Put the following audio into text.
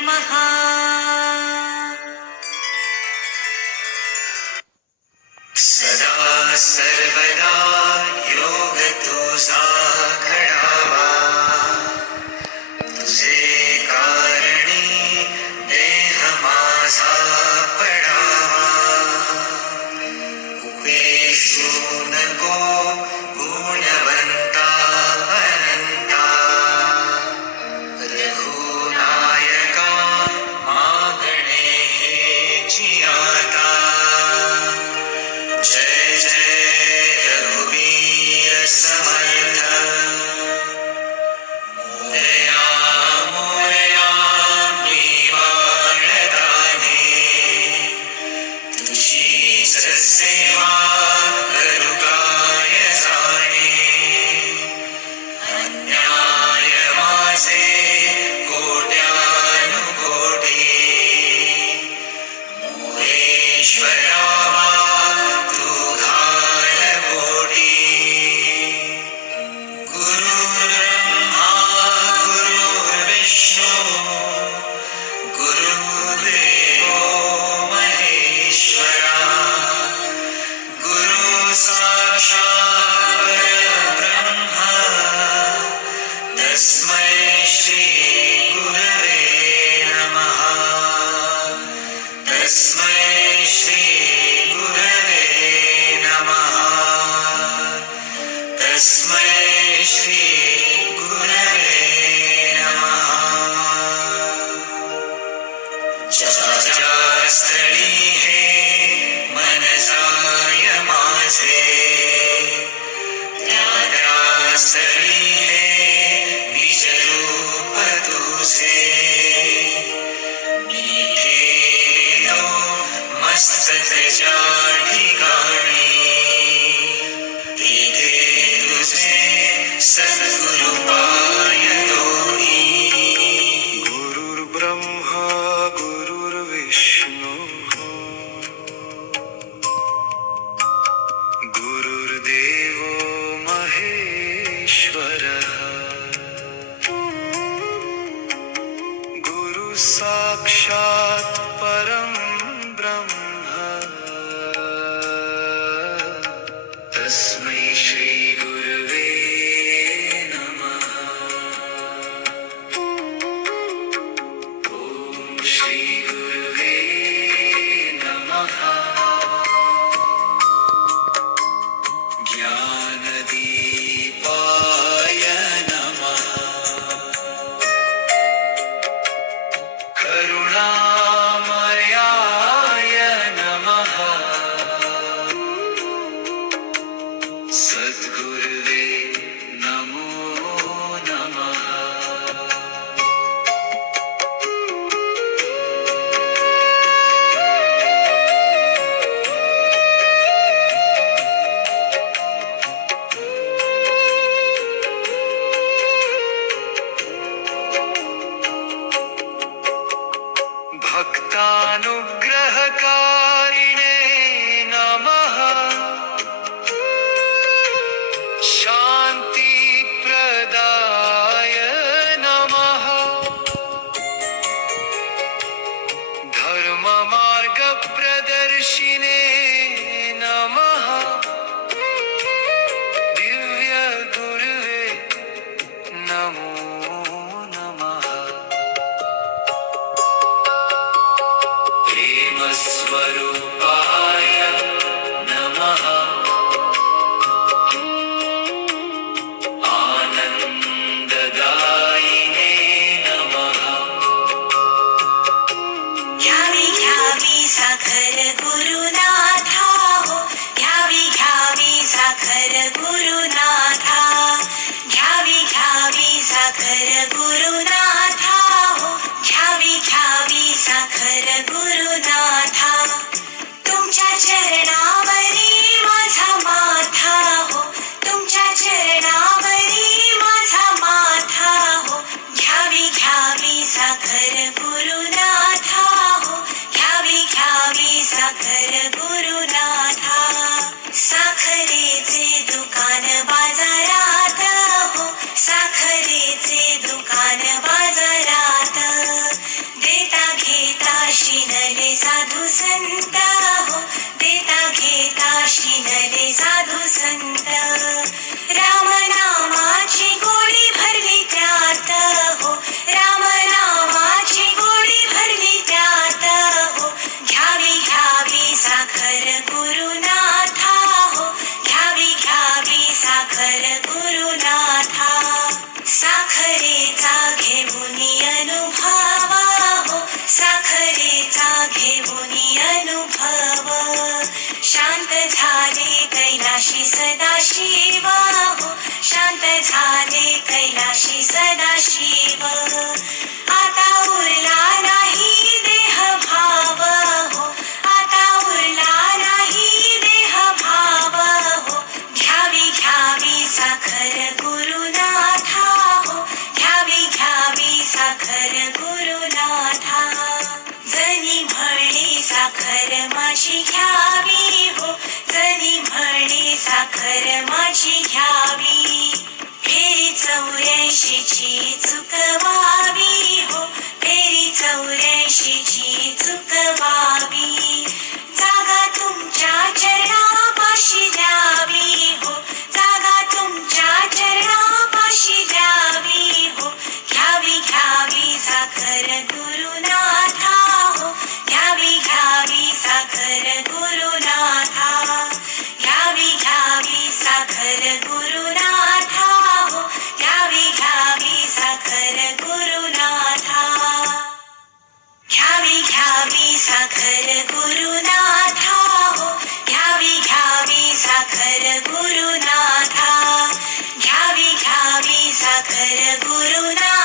नमः। सदा सर्वदा योग तुझा घडावा, तुझे कारणी देह माझा पडावा. उपेक्षू नको गुणवंता अनंता, रघुनायका मागणे हेची आता. जय जय रघुवीर समर्थ, मोरया मोरया मी बाळगाणे, तुझीच सेवा करू काय जाणे. अन्याय माझे कोट्यानुकोटी, मोरेश्वरा तू घाल पोटी. गुरुर्ब्रह्मा गुरुर्विष्णू गुरुर्देवो महेश्वरा, गुरु साक्षात् परब्रह्म तस्मै श्री गुरवे नमः. तस्मै श्री गुरवे नमः. तस्मै श्री गुरवे नमः. ज्या ज्या स्थळी हे मन जाय माझे, त्या त्या स्थळी हे निज रूप तुझे. मी ठेविलो मस्तक ज्या ठिकाणी, तिथे तुझे सद्गुरु पाय दोन्ही. गुरुर्ब्रह्मा गुरुर्विष्णू गुरुर्देवो महेश्वरः, गुरु साक्षात् परं ब्रह्म तस्मै श्री गुरवे नमः. ॐ श्री गुरवे नमः. ज्ञानदीपाय नमः. करुणामयाय नमः. सद्गुरुवे नमो नमः. भक्तानुग्रहकारिणे नमः. शान्तिप्रदाय नमः. धर्ममार्गप्रदर्शिने नमः. दिव्यगुरुवे नमो नमः. प्रेमस्वरूपाय नमः. आनन्ददायिने नमः. घ्यावी घ्यावी साखर गुरुनाथा हो, घ्यावी घ्यावी साखर गुरुनाथा. घ्यावी घ्यावी साखर गुरुनाथा हो, घ्यावी घ्यावी साखर गुरुनाथा. तुमच्या चरणावरी माझा माथा हो, तुमच्या चरणावरी माझा माथा हो. घ्यावी घ्यावी साखर गुरुनाथा हो, घ्यावी घ्यावी साखर गुरुनाथा. साखरेचे दुकान बाजारात हो, साखरेचे दुकान बाजारात. गुरुनाथा घ्यावी घ्यावी साखर गुरुनाथा